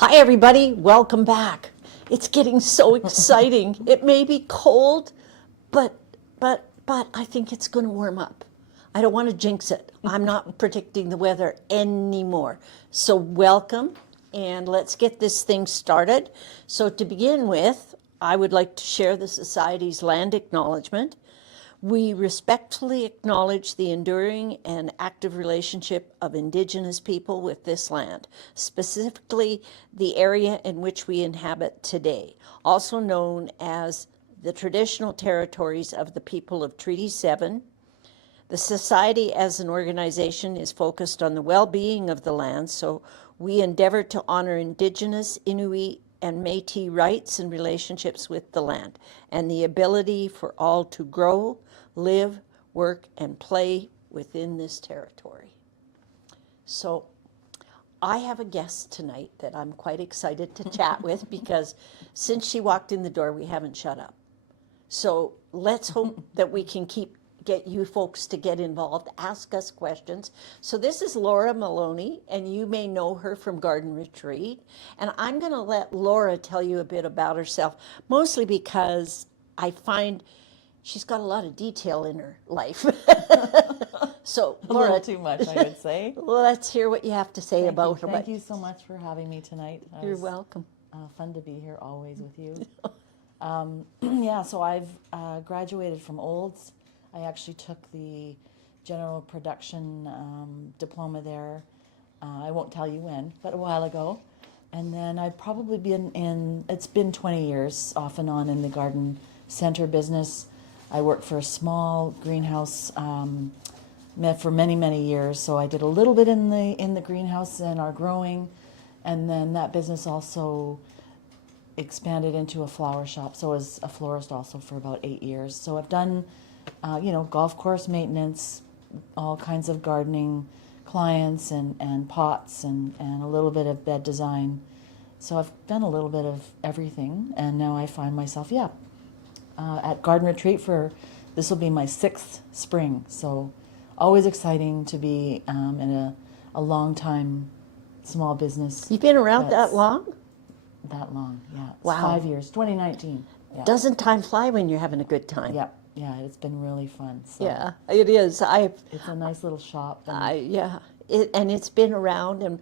Hi, everybody. Welcome back. It's getting so exciting. It may be cold, but I think it's going to warm up. I don't want to jinx it. I'm not predicting the weather anymore. So welcome, and let's get this thing started. So to begin with, I would like to share the Society's land acknowledgement. We respectfully acknowledge the enduring and active relationship of Indigenous people with this land, specifically the area in which we inhabit today, also known as the traditional territories of the people of Treaty 7. The Society as an organization is focused on the well-being of the land, so we endeavor to honor Indigenous, Inuit, and Métis rights and relationships with the land, and the ability for all to grow, live, work, and play within this territory. So I have a guest tonight that I'm quite excited to chat with because since she walked in the door, we haven't shut up. So let's hope that we can get you folks to get involved, ask us questions. So this is Lora Malowany, and you may know her from Garden Retreat. And I'm going to let Lora tell you a bit about herself, mostly because I find she's got a lot of detail in her life. So A Lora, little too much, I would say. let's hear what you have to say about her. Thank you so much for having me tonight. You're welcome. Fun to be here always with you. Yeah, so I've graduated from Olds. I actually took the general production diploma there. I won't tell you when, but a while ago. And then I've probably been it's been 20 years off and on in the garden center business. I worked for a small greenhouse for many, many years. So I did a little bit in the greenhouse and our growing. And then that business also expanded into a flower shop. So I was a florist also for about 8 years. So I've done golf course maintenance, all kinds of gardening clients and pots and a little bit of bed design. So I've done a little bit of everything, and now I find myself, at Garden Retreat this will be my 6th spring. So always exciting to be in a long time small business. You've been around that long? That long, yeah. It's Wow. 5 years, 2019. Yeah. Doesn't time fly when you're having a good time? Yeah, it's been really fun. So Yeah, it is. it's a nice little shop. And it's been around, and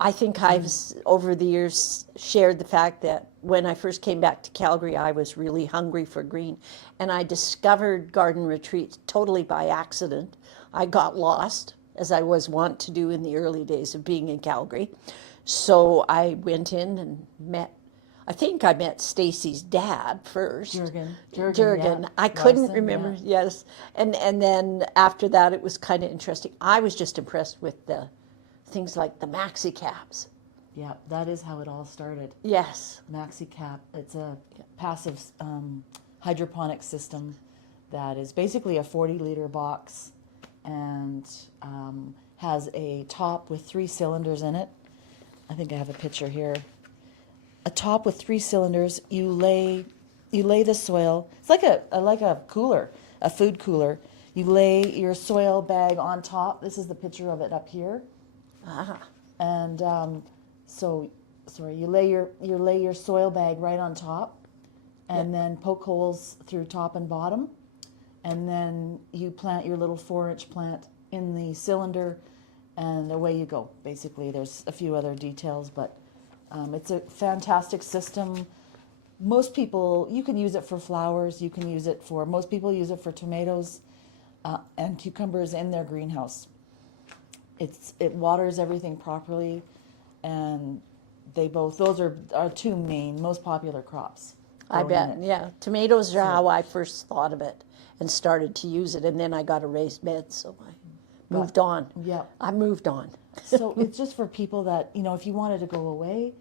I think I've over the years shared the fact that when I first came back to Calgary, I was really hungry for green, and I discovered Garden Retreat totally by accident. I got lost, as I was wont to do in the early days of being in Calgary. So I went in and I think I met Stacy's dad first. Jurgen. Yeah. I couldn't Larson, remember, yeah. yes. And then after that, it was kind of interesting. I was just impressed with the things like the maxi caps. Yeah, that is how it all started. Yes. Maxi cap. It's a passive hydroponic system that is basically a 40-liter box and has a top with 3 cylinders in it. I think I have a picture here. A top with 3 cylinders. You lay the soil. It's like a cooler, a food cooler. You lay your soil bag on top. This is the picture of it up here. And you lay your soil bag right on top, and then poke holes through top and bottom, and then you plant your little 4-inch plant in the cylinder, and away you go. Basically, there's a few other details, but it's a fantastic system. Most people, you can use it for flowers. Most people use it for tomatoes and cucumbers in their greenhouse. It waters everything properly, and those are our 2 most popular crops. I bet, yeah. Tomatoes are how I first thought of it and started to use it, and then I got a raised bed, so I moved on. Yeah. I moved on. So it's just for people that, if you wanted to go away,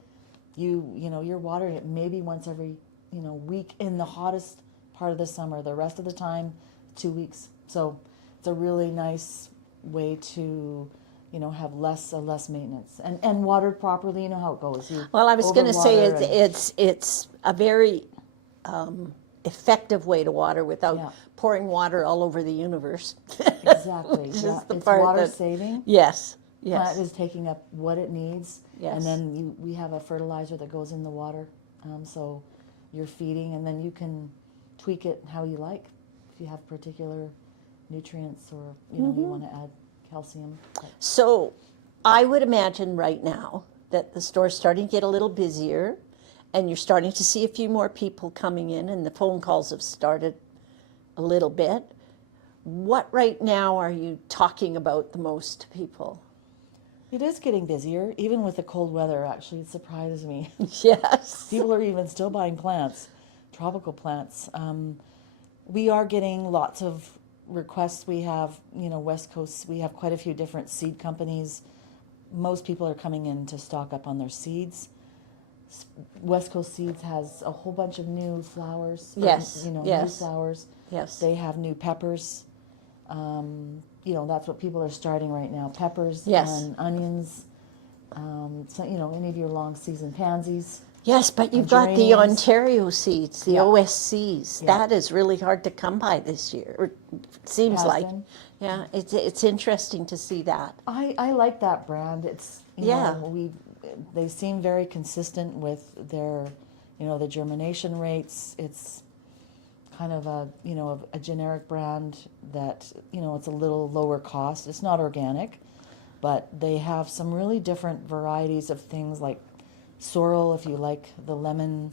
you're watering it maybe once every, week in the hottest part of the summer. The rest of the time, 2 weeks. So it's a really nice way to, have less maintenance and watered properly. You know how it goes. Well, I was going to say it's a very effective way to water without pouring water all over the universe. Exactly. Which is the it's part water that, saving. Yes. Yes. plant is taking up what it needs, Yes. and then we have a fertilizer that goes in the water, so you're feeding, and then you can tweak it how you like. If you have particular nutrients, or you want to add calcium. So I would imagine right now that the store's starting to get a little busier, and you're starting to see a few more people coming in, and the phone calls have started a little bit. What right now are you talking about the most to people? It is getting busier, even with the cold weather. Actually, it surprises me. Yes. People are even still buying plants, tropical plants. We are getting lots of requests. We have, West Coast, we have quite a few different seed companies. Most people are coming in to stock up on their seeds. West Coast Seeds has a whole bunch of new flowers. Yes, New yes. flowers. Yes. They have new peppers. That's what people are starting right now. Peppers Yes. and onions. So, any of your long season pansies. Yes, but you've got the geraniums. Ontario seeds, the Yeah. OSCs. Yeah. That is really hard to come by this year. Or it seems Has like. been. Yeah, it's interesting to see that. I like that brand. It's Yeah. They seem very consistent with their the germination rates. It's kind of a generic brand that it's a little lower cost. It's not organic, but they have some really different varieties of things like sorrel, if you like the lemon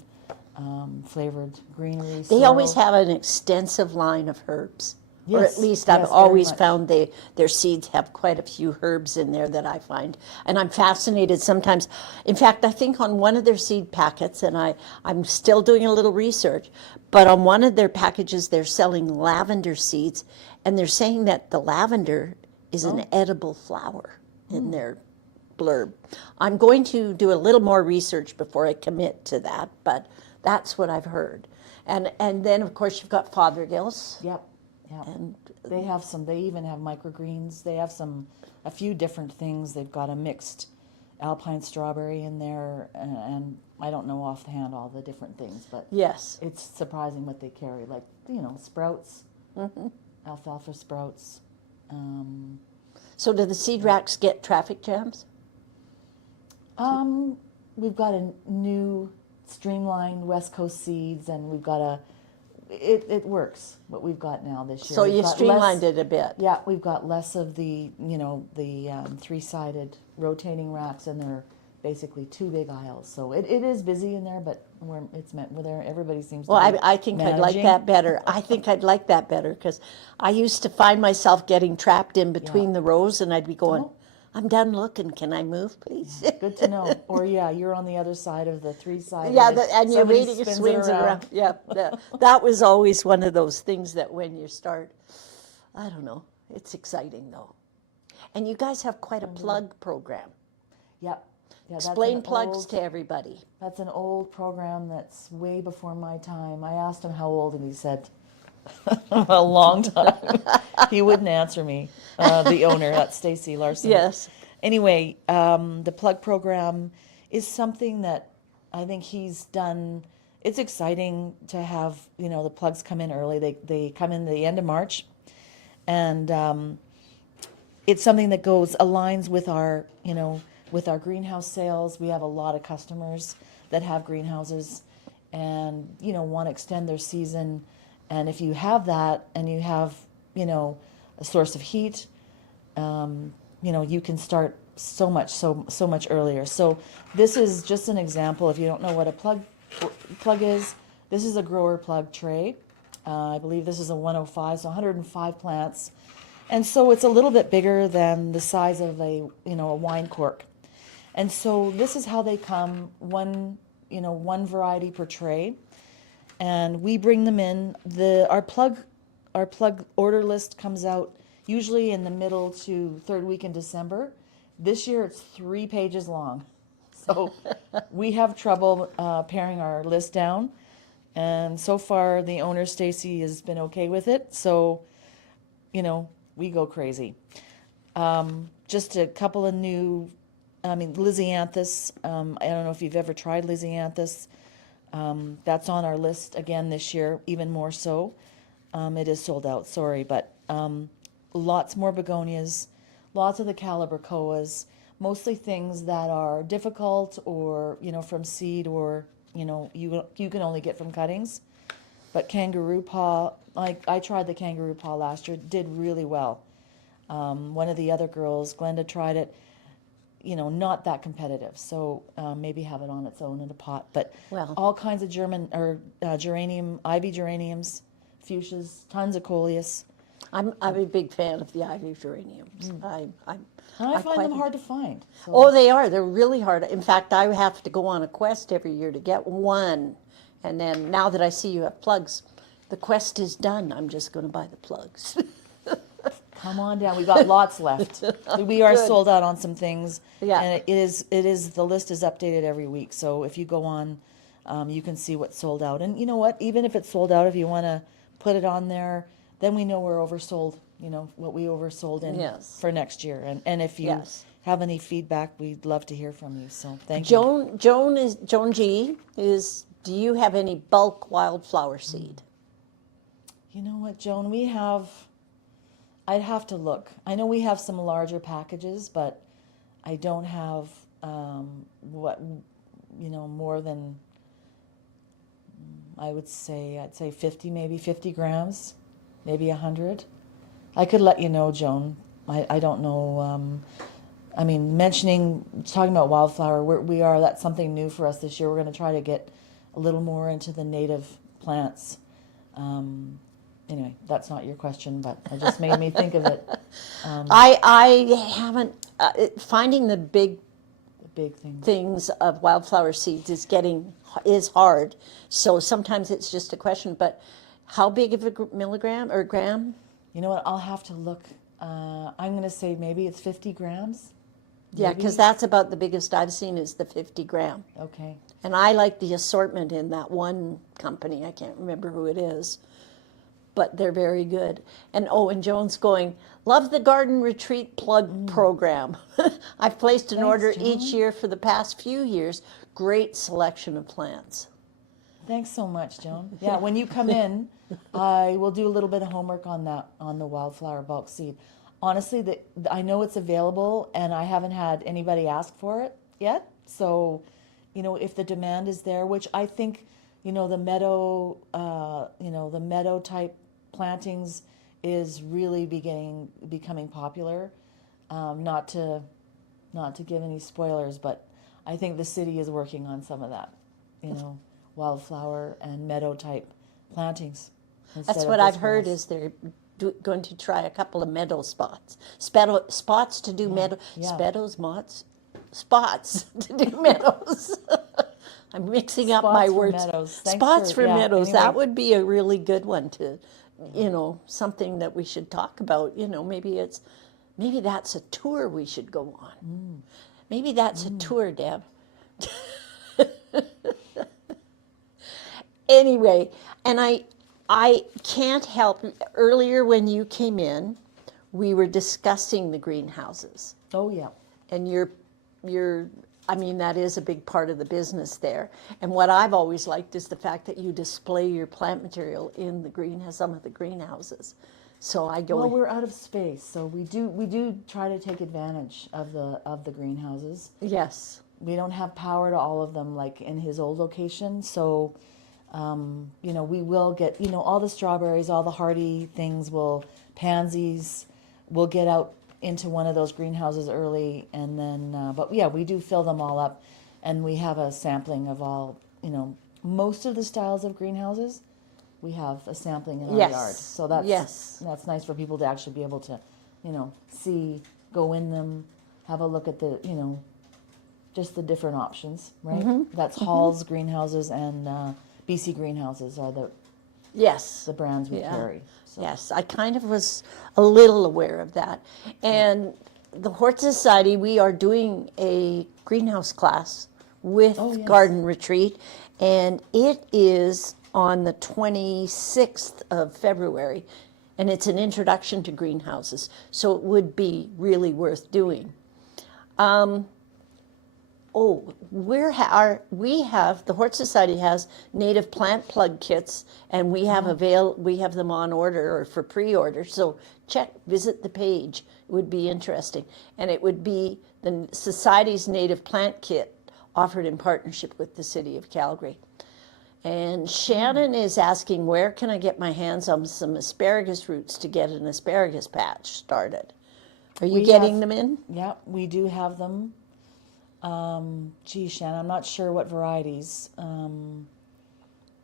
flavored greenery. They always sorrel. have an extensive line of herbs. Or Yes, at least I've yes, very always much. found their seeds have quite a few herbs in there that I find. And I'm fascinated sometimes. In fact, I think on one of their seed packets, and I'm still doing a little research, but on one of their packages they're selling lavender seeds, and they're saying that the lavender is an edible flower in their blurb. I'm going to do a little more research before I commit to that, but that's what I've heard. And then of course you've got Fothergills. Yep. Yeah, And they have some. They even have microgreens. They have a few different things. They've got a mixed alpine strawberry in there, and I don't know offhand all the different things, but yes. it's surprising what they carry. Like sprouts, alfalfa sprouts. So do the seed racks get traffic jams? We've got a new streamlined West Coast Seeds, and we've got it works what we've got now this year. So We've you got streamlined less- it a bit. Yeah, we've got less of the three-sided rotating racks, and they're basically two big aisles. So it is busy in there, but it's meant where everybody seems Well, to be I think I'd like managing. that better. I think I'd like that better because I used to find myself getting trapped in between the rows, and I'd be going, Oh. I'm done looking. Can I move, please? Good to know. Or you're on the other side of the three-sided. Yeah, and you're somebody waiting, it spins swings it around. Yeah, that was always one of those things that when you start, I don't know, it's exciting though. And you guys have quite a plug program. Yep. Yeah, Explain plugs to everybody. That's an old program that's way before my time. I asked him how old, and he said a long time. He wouldn't answer me. The owner, that's Stacy Larson. Yes. Anyway, the plug program is something that I think he's done. It's exciting to have the plugs come in early. They come in the end of March, and it's something that aligns with our with our greenhouse sales. We have a lot of customers that have greenhouses and want to extend their season. And if you have that, and you have a source of heat, you can start so much earlier. So this is just an example. If you don't know what a plug is, this is a grower plug tray. I believe this is a 105, so 105 plants, and so it's a little bit bigger than the size of a wine cork. And so this is how they come, one variety per tray, and we bring them in. Our plug order list comes out usually in the middle to third week in December. This year it's 3 pages long, so we have trouble paring our list down. And so far, the owner Stacy has been okay with it. So, we go crazy. Just a couple of new. Lysianthus. I don't know if you've ever tried Lysianthus. That's on our list again this year, even more so. It is sold out, sorry, but lots more begonias, lots of the calibrachoas, mostly things that are difficult or, from seed or, you can only get from cuttings. But kangaroo paw, I tried the kangaroo paw last year, did really well. One of the other girls, Glenda, tried it, not that competitive. So maybe have it on its own in a pot. But Well. all kinds of geranium, ivy geraniums, fuchsias, tons of coleus. I'm a big fan of the ivy geraniums. And I I find quite them hard to find. So. Oh, they are. They're really hard. In fact, I have to go on a quest every year to get one. And then now that I see you have plugs, the quest is done. I'm just going to buy the plugs. Come on down. We got lots left. We are Good. sold out on some things. Yeah. And the list is updated every week. So if you go on, you can see what's sold out. And you know what? Even if it's sold out, if you want to put it on there, then we know we're oversold, what we oversold in Yes. for next year. And if you Yes. have any feedback, we'd love to hear from you. So thank you. Joan G is, do you have any bulk wildflower seed? You know what, Joan? I'd have to look. I know we have some larger packages, but I don't have more than, I'd say 50, maybe 50 grams, maybe 100. I could let you know, Joan. I don't know. Talking about wildflower, that's something new for us this year. We're going to try to get a little more into the native plants. Anyway, that's not your question, but it just made me think of it. I haven't, finding the big Thing. things of wildflower seeds is hard. So sometimes it's just a question, but how big of a milligram or gram? You know what? I'll have to look. I'm going to say maybe it's 50 grams. Yeah, Maybe? because that's about the biggest I've seen is the 50 gram. Okay. And I like the assortment in that one company. I can't remember who it is, but they're very good. And Joan's going, love the garden retreat plug program. I've placed an Thanks, order Joan. each year for the past few years. Great selection of plants. Thanks so much, Joan. Yeah, when you come in, I will do a little bit of homework on the wildflower bulk seed. Honestly, I know it's available, and I haven't had anybody ask for it yet. So, if the demand is there, which I think, the meadow type plantings is really becoming popular. Not to give any spoilers, but I think the city is working on some of that, wildflower and meadow type plantings. That's what I've heard is they're going to try a couple of meadow spots. Spots to do meadow, spots to do meadows. I'm mixing up my words. Spots for meadows. Anyway. That would be a really good one to, something that we should talk about. Maybe that's a tour we should go on. Maybe that's a tour, Deb. Anyway, and I can't help, earlier when you came in, we were discussing the greenhouses. Oh, yeah. And that is a big part of the business there. And what I've always liked is the fact that you display your plant material in some of the greenhouses. So I go. Well, we're out of space, so we do try to take advantage of the greenhouses. Yes. We don't have power to all of them like in his old location, so we will get all the strawberries, all the hardy things, pansies. We'll get out into one of those greenhouses early, and then but yeah, we do fill them all up, and we have a sampling of all most of the styles of greenhouses. We have a sampling in our yard, so that's nice for people to actually be able to see, go in them, have a look at the just the different options, right? Mm-hmm. That's Hall's greenhouses and BC greenhouses are the brands we carry. So. Yes, I kind of was a little aware of that. And the Hort Society, we are doing a greenhouse class with Garden Retreat, and it is on the 26th of February, and it's an introduction to greenhouses, so it would be really worth doing. Oh, the Hort Society has native plant plug kits, and we have we have them on order or for pre-order. So visit the page. It would be interesting, and it would be the Society's native plant kit offered in partnership with the City of Calgary. And Shannon is asking, where can I get my hands on some asparagus roots to get an asparagus patch started? Are you getting them in? Yeah, we do have them. Gee, Shannon, I'm not sure what varieties.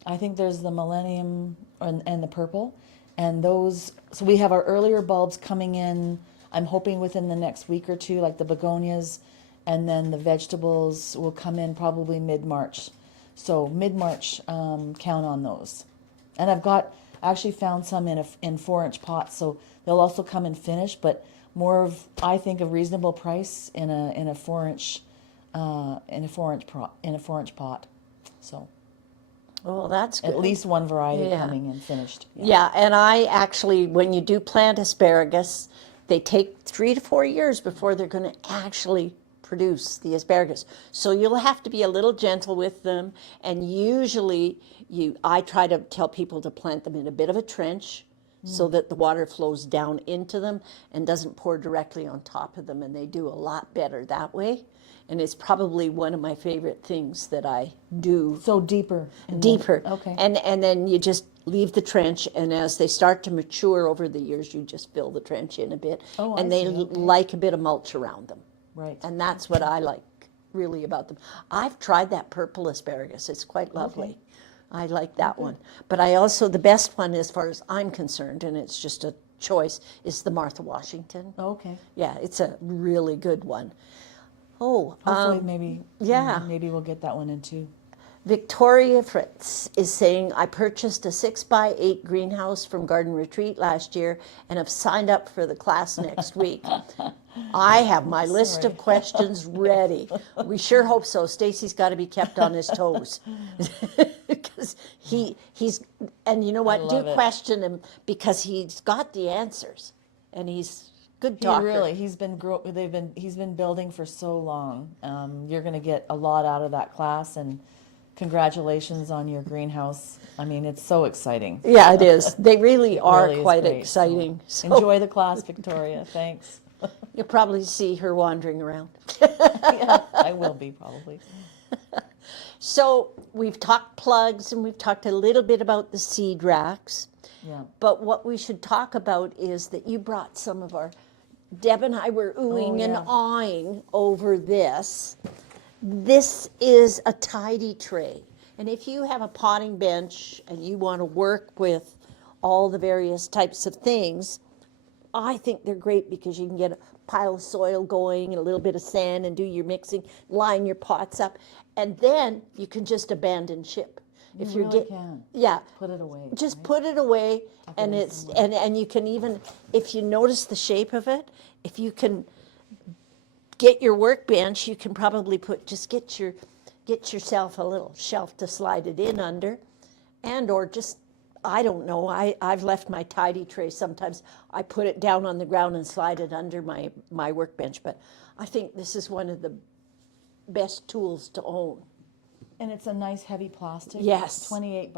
I think there's the Millennium and the purple, and those. So we have our earlier bulbs coming in. I'm hoping within the next week or two, like the begonias, and then the vegetables will come in probably mid-March. So mid-March, count on those. And I've actually found some in 4-inch pots, so they'll also come in finished, but more of, I think, a reasonable price in a 4-inch pot. So Oh, that's good. at least one variety Yeah. coming in finished. Yeah, and I actually, when you do plant asparagus, they take 3 to 4 years before they're going to actually produce the asparagus. So you'll have to be a little gentle with them, and usually I try to tell people to plant them in a bit of a trench so that the water flows down into them and doesn't pour directly on top of them, and they do a lot better that way. And it's probably one of my favorite things that I do. So deeper. Okay. And then you just leave the trench, and as they start to mature over the years, you just fill the trench in a bit. Oh, and I they see. Okay. like a bit of mulch around them. Right. And that's what I like really about them. I've tried that purple asparagus. It's quite lovely. Okay. I like that one. But I also, the best one as far as I'm concerned, and it's just a choice, is the Martha Washington. Okay. Yeah, it's a really good one. Oh, Hopefully, maybe we'll get that one in too. Victoria Fritz is saying, I purchased a 6x8 greenhouse from Garden Retreat last year and have signed up for the class next week. I have my list of questions ready. We sure hope so. Stacy's got to be kept on his toes. Because he's, and you know what, do question him, because he's got the answers and he's good talker. He's been building for so long. You're going to get a lot out of that class, and congratulations on your greenhouse. I mean, it's so exciting. Yeah, it is. They really are really is quite great. exciting. So enjoy the class, Victoria. Thanks. You'll probably see her wandering around. Yeah, I will be probably. So we've talked plugs, and we've talked a little bit about the seed racks. Yeah. But what we should talk about is that you brought some of our, Deb and I were oohing and awing over this. This is a tidy tray. And if you have a potting bench and you want to work with all the various types of things, I think they're great because you can get a pile of soil going and a little bit of sand and do your mixing, line your pots up, and then you can just abandon ship. You really can. Yeah. Put it away. Just right? put it away, and it's and you can even, if you notice the shape of it, if you can get your workbench, you can probably get yourself a little shelf to slide it in under, and or just, I don't know, I've left my tidy tray sometimes. I put it down on the ground and slide it under my workbench, but I think this is one of the best tools to own. And it's a nice heavy plastic. Yes. $28.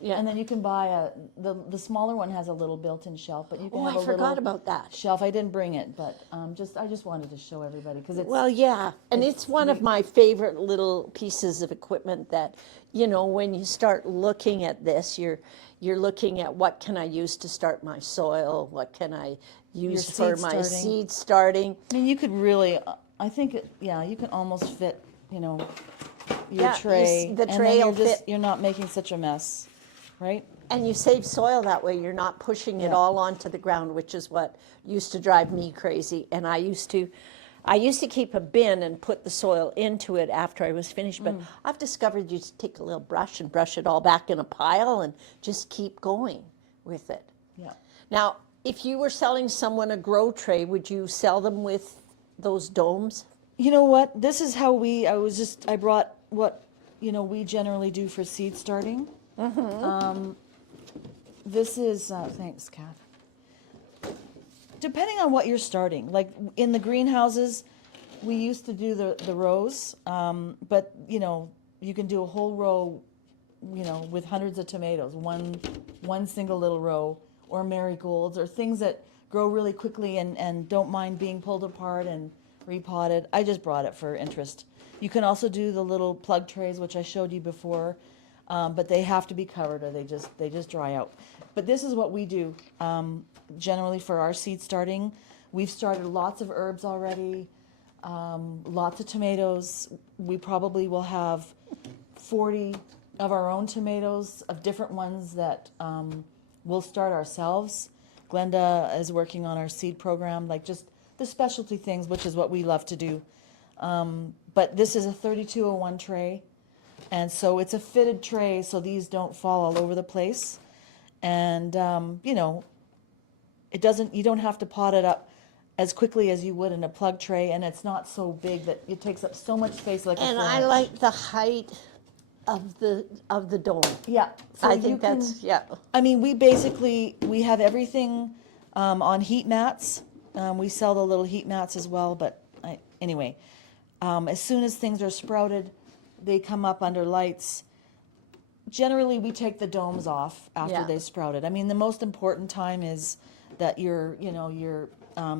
Yeah. And then you can buy the smaller one has a little built-in shelf, but you can have a I forgot little about that. shelf. I didn't bring it, but I just wanted to show everybody because it's Well, yeah, and it's one of my favorite little pieces of equipment that, you know, when you start looking at this, you're looking at what can I use to start my soil, what can I use for my seed starting. I mean, you could really, I think, you can almost fit, your tray. The tray will fit. You're not making such a mess, right? And you save soil that way. You're not pushing it all onto the ground, which is what used to drive me crazy. And I used to keep a bin and put the soil into it after I was finished. But I've discovered you just take a little brush and brush it all back in a pile and just keep going with it. Yeah. Now, if you were selling someone a grow tray, would you sell them with those domes? You know what? This is how I brought what, we generally do for seed starting. This is, thanks, Kath. Depending on what you're starting, like in the greenhouses, We used to do the rows, but you can do a whole row, with hundreds of tomatoes, one single little row, or marigolds, or things that grow really quickly and don't mind being pulled apart and repotted. I just brought it for interest. You can also do the little plug trays, which I showed you before, but they have to be covered or they just dry out. But this is what we do generally for our seed starting. We've started lots of herbs already. Lots of tomatoes. We probably will have 40 of our own tomatoes, of different ones that we'll start ourselves. Glenda is working on our seed program, like just the specialty things, which is what we love to do. But this is a 3201 tray, and so it's a fitted tray, so these don't fall all over the place. And it doesn't. You don't have to pot it up as quickly as you would in a plug tray, and it's not so big that it takes up so much space. And I like the height of the dome. Yeah, so I think that's I mean, we have everything on heat mats. We sell the little heat mats as well, but anyway, as soon as things are sprouted, they come up under lights. Generally, we take the domes off after they sprouted. I mean, the most important time is that your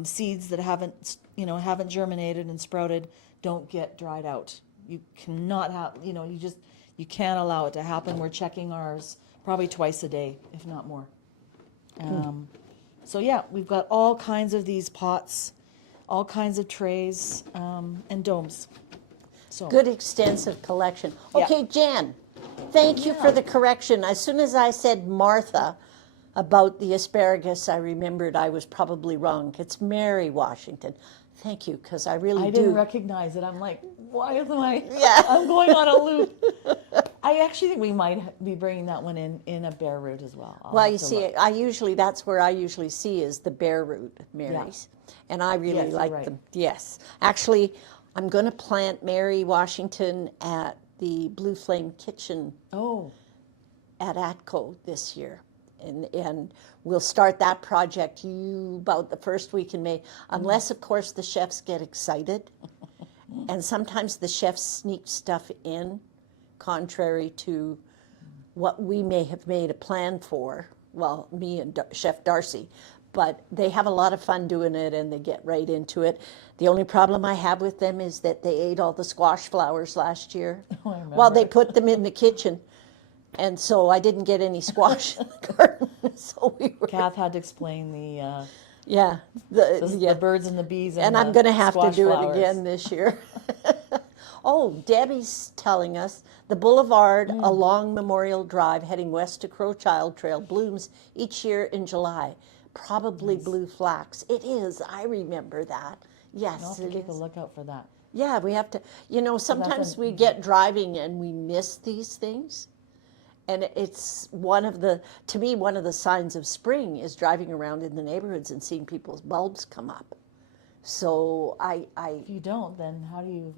seeds that haven't germinated and sprouted don't get dried out. You cannot have, you can't allow it to happen. We're checking ours probably twice a day, if not more. So yeah, we've got all kinds of these pots, all kinds of trays, and domes. So good extensive collection. Okay, Jan, thank you for the correction. As soon as I said Martha about the asparagus, I remembered I was probably wrong. It's Mary Washington. Thank you, because I didn't recognize it. I'm like, why am I? Yeah. I'm going on a loop. I actually think we might be bringing that one in a bare root as well. Well, you see, that's where I usually see is the bare root Marys, and I really like them. Yes, actually, I'm going to plant Mary Washington at the Blue Flame Kitchen. At ATCO this year. And we'll start that project about the first week in May, unless, of course, the chefs get excited. And sometimes the chefs sneak stuff in, contrary to what we may have made a plan for. Well, me and Chef Darcy. But they have a lot of fun doing it, and they get right into it. The only problem I have with them is that they ate all the squash flowers last year. Well, they put them in the kitchen. And so I didn't get any squash in the garden. So Kath had to explain the the birds and the bees. And I'm going to have to do it again this year. Oh, Debbie's telling us the boulevard along Memorial Drive heading west to Crowchild Trail blooms each year in July. Probably blue flax. It is. I remember that. Yes, I'll have to keep a lookout for that. Yeah, we have to. Sometimes we get driving and we miss these things. And it's to me, one of the signs of spring is driving around in the neighborhoods and seeing people's bulbs come up. So If you don't, then how do you,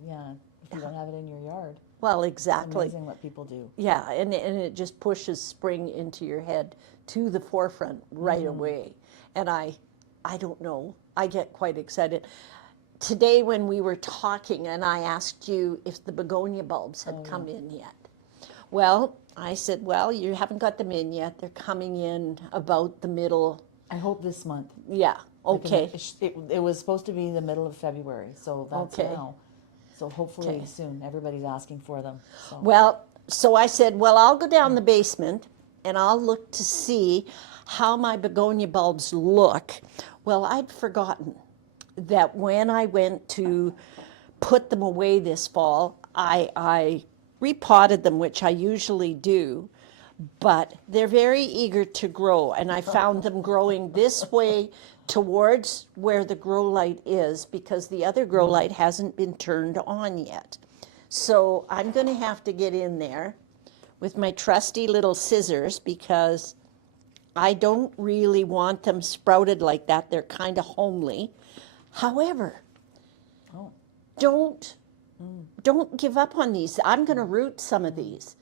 if you don't have it in your yard? Well, exactly. It's amazing what people do. Yeah, and it just pushes spring into your head to the forefront right away. And I don't know, I get quite excited. Today when we were talking and I asked you if the begonia bulbs had come in yet. Well, I said, well, you haven't got them in yet. They're coming in about the middle. I hope this month. Yeah, okay. It was supposed to be the middle of February, so that's now. So hopefully soon. Everybody's asking for them. So. Well, so I said, well, I'll go down the basement and I'll look to see how my begonia bulbs look. Well, I'd forgotten that when I went to put them away this fall, I repotted them, which I usually do, but they're very eager to grow, and I found them growing this way towards where the grow light is because the other grow light hasn't been turned on yet. So I'm going to have to get in there with my trusty little scissors because I don't really want them sprouted like that. They're kind of homely. However, don't give up on these. I'm going to root some of these.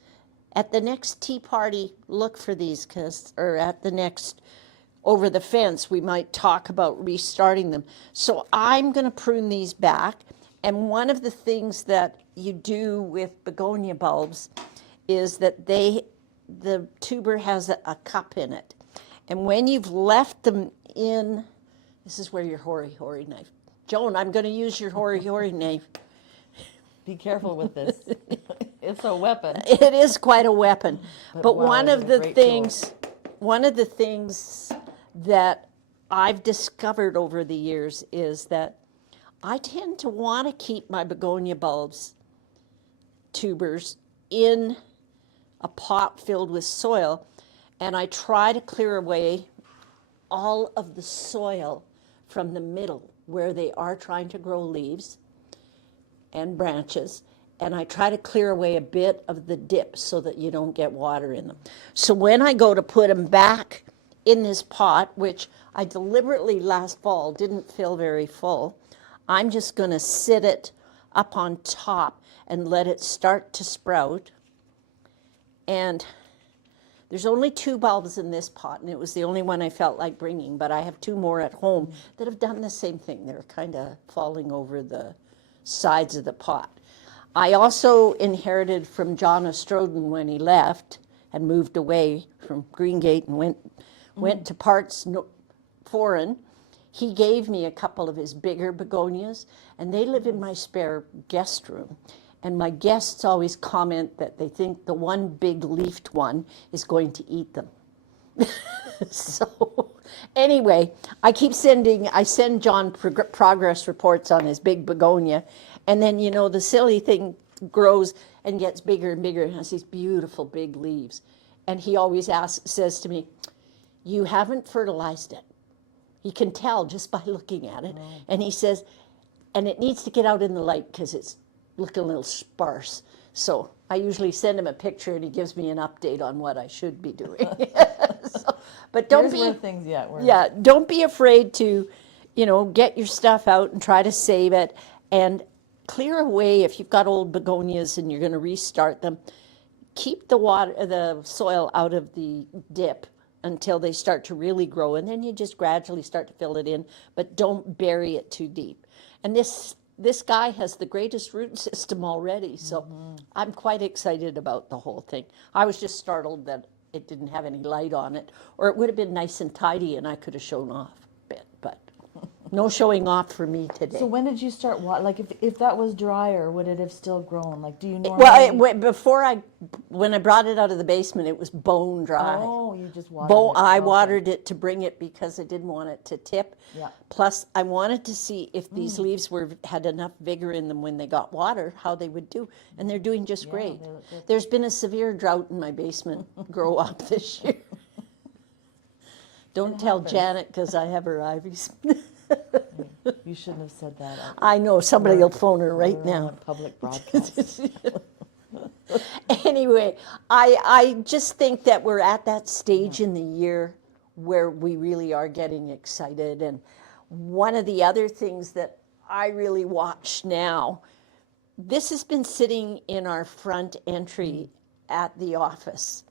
At the next tea party, look for these, or at the next over the fence, we might talk about restarting them. So I'm going to prune these back, And one of the things that you do with begonia bulbs is that the tuber has a cup in it. And when you've left them in, this is where your hori knife. Joan, I'm going to use your hori knife. Be careful with this. It's a weapon. It is quite a weapon. But wow, one is of it a the great things that I've discovered over the years is that I tend to want to keep my begonia bulbs tubers in a pot filled with soil, and I try to clear away all of the soil from the middle where they are trying to grow leaves and branches, and I try to clear away a bit of the dip so that you don't get water in them. So when I go to put them back in this pot, which I deliberately last fall didn't fill very full, I'm just going to sit it up on top and let it start to sprout. And there's only 2 bulbs in this pot, and it was the only one I felt like bringing, but I have 2 more at home that have done the same thing. They're kind of falling over the sides of the pot. I also inherited from John Ostroden when he left and moved away from Greengate and went to parts foreign. He gave me a couple of his bigger begonias, and they live in my spare guest room. And my guests always comment that they think the one big leafed one is going to eat them. So anyway, I send John progress reports on his big begonia. And then, you know, the silly thing grows and gets bigger and bigger and has these beautiful big leaves. And he always says to me, you haven't fertilized it. You can tell just by looking at it. Oh. And he says, and it needs to get out in the light because it's looking a little sparse. So I usually send him a picture and he gives me an update on what I should be doing. But don't don't be afraid to, you know, get your stuff out and try to save it and clear away if you've got old begonias and you're going to restart them. Keep the soil out of the dip until they start to really grow, and then you just gradually start to fill it in, but don't bury it too deep. And this guy has the greatest root system already, so I'm quite excited about the whole thing. I was just startled that it didn't have any light on it, or it would have been nice and tidy and I could have shown off a bit, but no showing off for me today. So when did you start like if that was drier, would it have still grown? Like, do you normally... Well, when I brought it out of the basement, it was bone dry. Oh, you just watered it. I watered it to bring it because I didn't want it to tip. Yeah. Plus, I wanted to see if these leaves had enough vigor in them when they got water, how they would do. And they're doing just great. There's been a severe drought in my basement grow up this year. Don't tell Janet because I have her ivies. You shouldn't have said that. I know, somebody will phone her right now. On public broadcast. Anyway, I just think that we're at that stage in the year where we really are getting excited. And one of the other things that I really watch now, this has been sitting in our front entry at the office.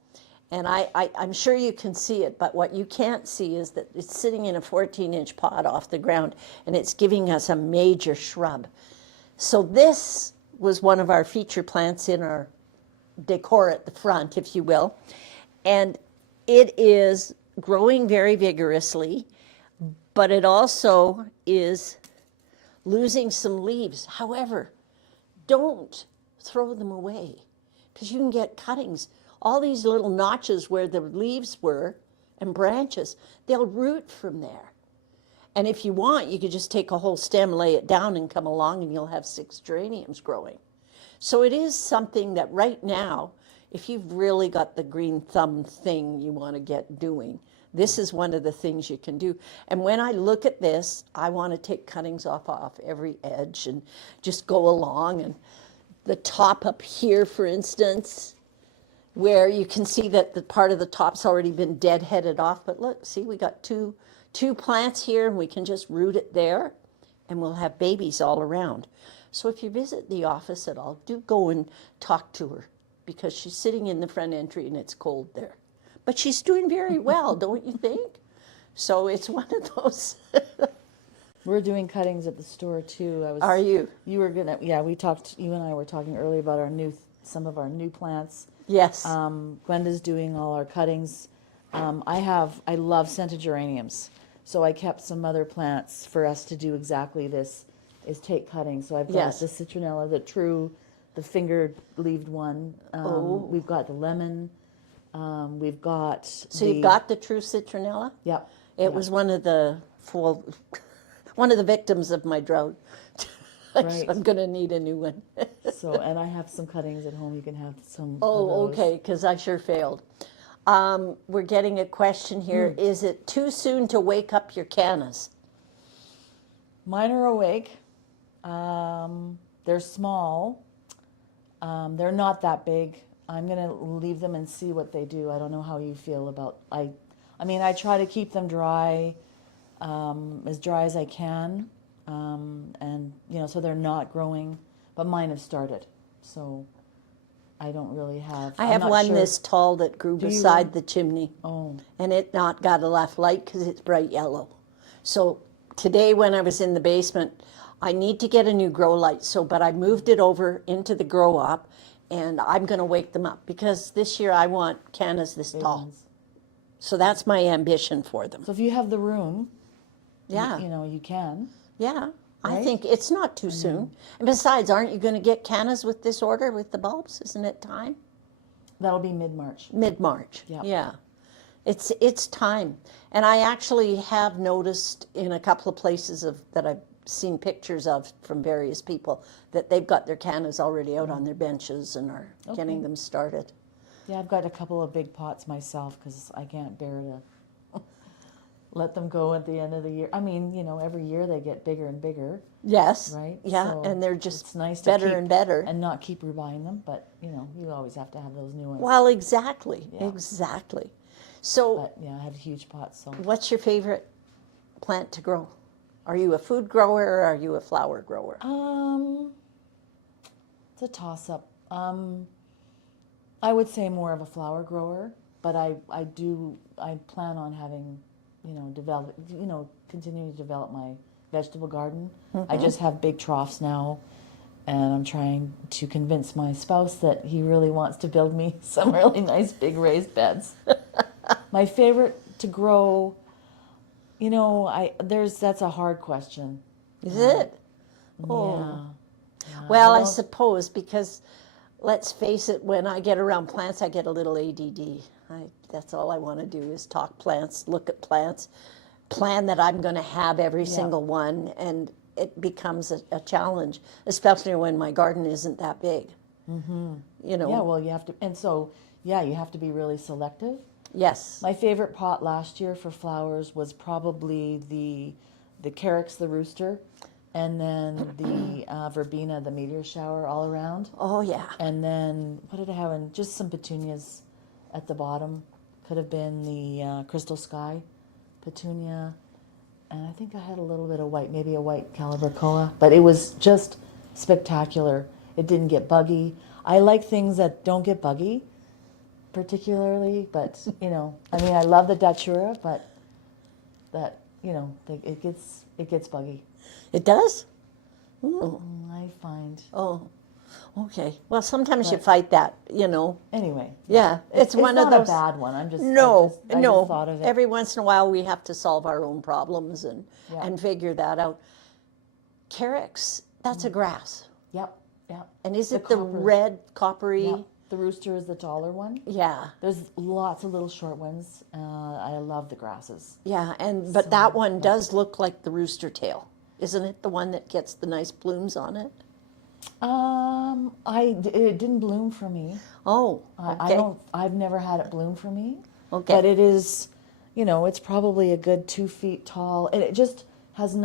And I'm sure you can see it, but what you can't see is that it's sitting in a 14-inch pot off the ground, and it's giving us a major shrub. So this was one of our feature plants in our decor at the front, if you will. And it is growing very vigorously, but it also is losing some leaves. However, don't throw them away because you can get cuttings. All these little notches where the leaves were and branches, they'll root from there. And if you want, you could just take a whole stem, lay it down, and come along, and you'll have 6 geraniums growing. So it is something that right now, if you've really got the green thumb thing you want to get doing, this is one of the things you can do. And when I look at this, I want to take cuttings off every edge and just go along. And the top up here, for instance, where you can see that the part of the top's already been deadheaded off. But look, see, we got two plants here, and we can just root it there, and we'll have babies all around. So if you visit the office at all, do go and talk to her, because she's sitting in the front entry and it's cold there. But she's doing very well, don't you think? So it's one of those. We're doing cuttings at the store too. Are you? You were gonna, yeah, we talked, you and I were talking earlier about some of our new plants. Yes. Gwenda's doing all our cuttings. I love scented geraniums. So I kept some other plants for us to do exactly this, is take cuttings. So I've got Yes. the citronella, the finger-leaved one. We've got the lemon. We've got So you've got the true citronella? Yep. It was one of the victims of my drought. Right. I'm going to need a new one. So, and I have some cuttings at home. You can have some Oh, of those. okay, because I sure failed. We're getting a question here. Is it too soon to wake up your cannas? Mine are awake. They're small. They're not that big. I'm going to leave them and see what they do. I don't know how you feel about, I mean, I try to keep them dry, as dry as I can. And, you know, so they're not growing, but mine have started. So I don't really have. I have I'm not one sure. this tall that grew Do you beside really? the chimney. Oh, And it not got enough light because it's bright yellow. So today when I was in the basement, I need to get a new grow light. But I moved it over into the grow op, and I'm going to wake them up because this year I want cannas this tall. ones. So that's my ambition for them. So if you have the room, Yeah, you know, you can. yeah. I Right? think it's not too soon. And besides, aren't you going to get cannas with this order with the bulbs? Isn't it time? That'll be mid-March. Mid-March. Yeah. Yeah. It's time. And I actually have noticed in a couple of places that I've seen pictures of from various people that they've got their cannas already out on their benches and are getting them started. Yeah, I've got a couple of big pots myself because I can't bear to let them go at the end of the year. I mean, you know, every year they get bigger and bigger, Yes. right? Yeah, So and they're just it's nice better to keep, and better. and not keep rebuying them. But you know, you always have to have those new ones. Well, exactly. Yeah. Exactly. So But yeah, I have huge pots. So what's your favorite plant to grow? Are you a food grower or are you a flower grower? it's a toss-up. I would say more of a flower grower, but I plan on having, continuing to develop my vegetable garden. I just have big troughs now, and I'm trying to convince my spouse that he really wants to build me some really nice big raised beds. My favorite to grow, that's a hard question. Is it? Oh. Yeah. Well, I don't- suppose because, let's face it, when I get around plants, I get a little ADD. That's all I want to do is talk plants, look at plants, plan that I'm going to have every single one, and it becomes a challenge, especially when my garden isn't that big. Mm-hmm. Yeah, well, you have to, and so, you have to be really selective. Yes. My favorite pot last year for flowers was probably the Carex, the rooster, and then the verbena, the meteor shower all around. Oh, yeah. And then, what did I have? And just some petunias at the bottom. Could have been the crystal sky petunia. And I think I had a little bit of white, maybe a white calibrachoa. But it was just spectacular. It didn't get buggy. I like things that don't get buggy, particularly. But, I love the datura, but that, it gets buggy. It does? Ooh. I find. Oh, okay. Well, sometimes you fight that, Anyway. Yeah, it's one of not those. a bad one. I just thought of it. Every once in a while, we have to solve our own problems and figure that out. Carex, that's a grass. Yep. And is it the copper. red coppery? Yeah. The rooster is the taller one. Yeah. There's lots of little short ones. I love the grasses. Yeah, but that one does look like the rooster tail. Isn't it the one that gets the nice blooms on it? It didn't bloom for me. Oh, okay. I've never had it bloom for me. Okay. But it is, it's probably a good 2 feet tall, and it just has a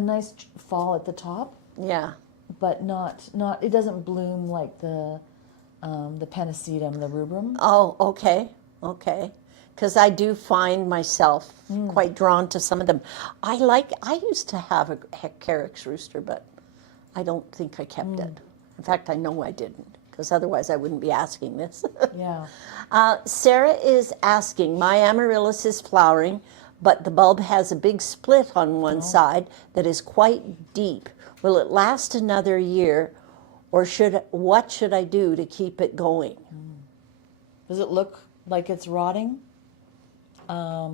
nice fall at the top, Yeah. but not it doesn't bloom like the Pennisetum, the rubrum. Oh, okay. Because I do find myself quite drawn to some of them. I used to have a Carex rooster, but I don't think I kept it. In fact, I know I didn't, because otherwise I wouldn't be asking this. Yeah. Sarah is asking, my amaryllis is flowering, but the bulb has a big split on one side that is quite deep. Will it last another year, or what should I do to keep it going? Does it look like it's rotting? I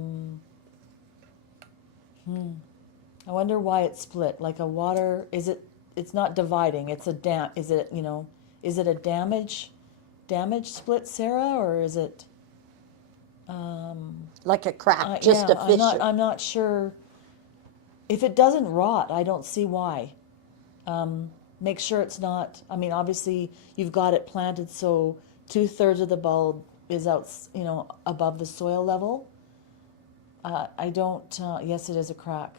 wonder why it's split. Like a water, it's not dividing, it's a is it, is it a damage split, Sarah, or is it? Like a crack, just a fissure. I'm not sure. If it doesn't rot, I don't see why. Make sure it's not, obviously you've got it planted so 2/3 of the bulb is out, above the soil level. I don't, yes, it is a crack.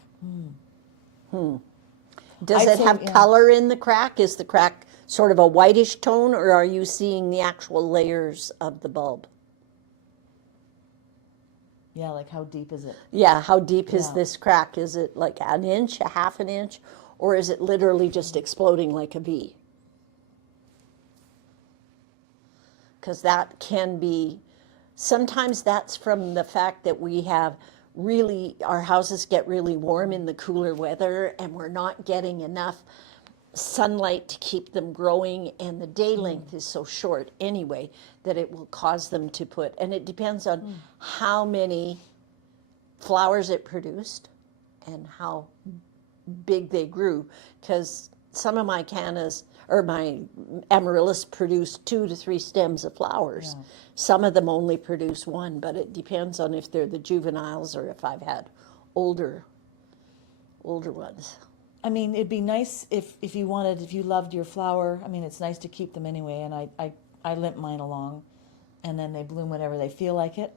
Does I'd it say, have yeah. color in the crack? Is the crack sort of a whitish tone, or are you seeing the actual layers of the bulb? Yeah, like how deep is it? Yeah, how deep is Yeah. this crack? Is it like an inch, a half an inch, or is it literally just exploding like a V? Because that can be, sometimes that's from the fact that we have our houses get really warm in the cooler weather and we're not getting enough sunlight to keep them growing, and the day length is so short anyway that it will cause them to put, and it depends on how many flowers it produced and how big they grew, because some of my cannas or my amaryllis produce 2 to 3 stems of flowers. Yeah. Some of them only produce 1, but it depends on if they're the juveniles or if I've had older ones. It'd be nice if you loved your flower. It's nice to keep them anyway, and I limp mine along, and then they bloom whenever they feel like it,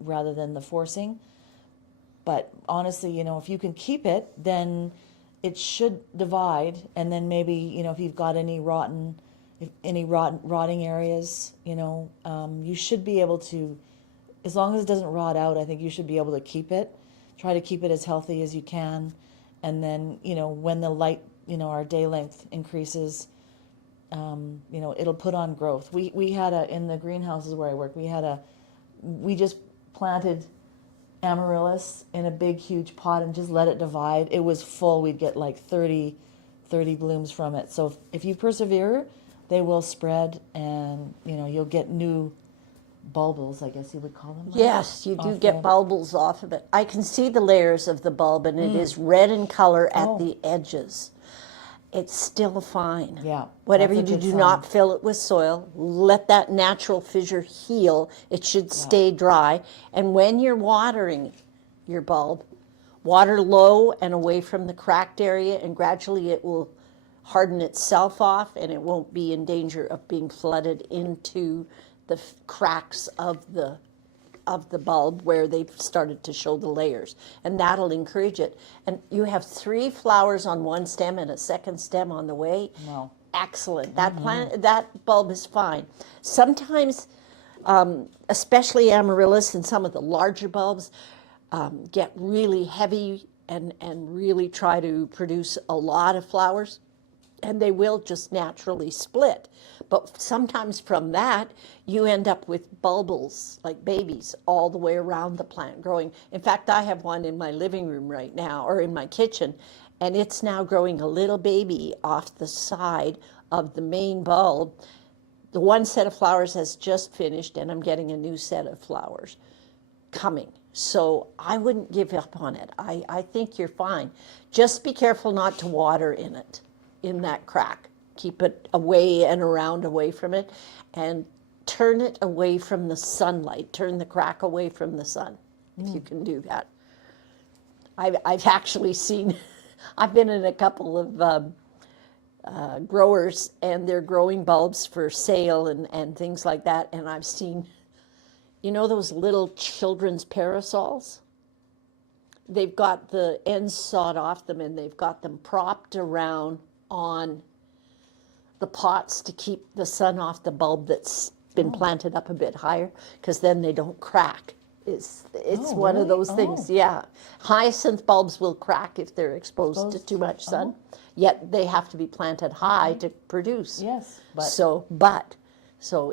rather than the forcing. But honestly, if you can keep it, then it should divide, and then maybe, if you've got any rotting areas, you should be able to, as long as it doesn't rot out, I think you should be able to keep it. Try to keep it as healthy as you can. And then, when the light, our day length increases, it'll put on growth. We had in the greenhouses where I work, we just planted amaryllis in a big, huge pot and just let it divide. It was full. We'd get like 30 blooms from it. So if you persevere, they will spread, and, you'll get new bulbils, I guess you would call them. Yes, you do get bulbils off of it. I can see the layers of the bulb, and it is red in color at the edges. It's still fine. Yeah. Whatever you that's a do, good do sign. not fill it with soil. Let that natural fissure heal. It should stay dry. And when you're watering your bulb, water low and away from the cracked area, and gradually it will harden itself off, and it won't be in danger of being flooded into the cracks of the bulb where they've started to show the layers, and that'll encourage it. And you have 3 flowers on one stem and a second stem on the way. No. Excellent. That bulb is fine. Sometimes, especially amaryllis and some of the larger bulbs, get really heavy and really try to produce a lot of flowers, and they will just naturally split. But sometimes from that, you end up with bulbils, like babies, all the way around the plant growing. In fact, I have one in my living room right now, or in my kitchen, and it's now growing a little baby off the side of the main bulb. The one set of flowers has just finished, and I'm getting a new set of flowers coming. So I wouldn't give up on it. I think you're fine. Just be careful not to water in it, in that crack. Keep it away and around away from it, and turn it away from the sunlight. Turn the crack away from the sun, if you can do that. I've actually seen, I've been in a couple of growers, and they're growing bulbs for sale and things like that, and I've seen, those little children's parasols? They've got the ends sawed off them, and they've got them propped around on the pots to keep the sun off the bulb that's been planted up a bit higher, because then they don't crack. It's one of those things. Yeah, hyacinth bulbs will crack if they're exposed to too much sun. Yet they have to be planted high to produce. Yes, So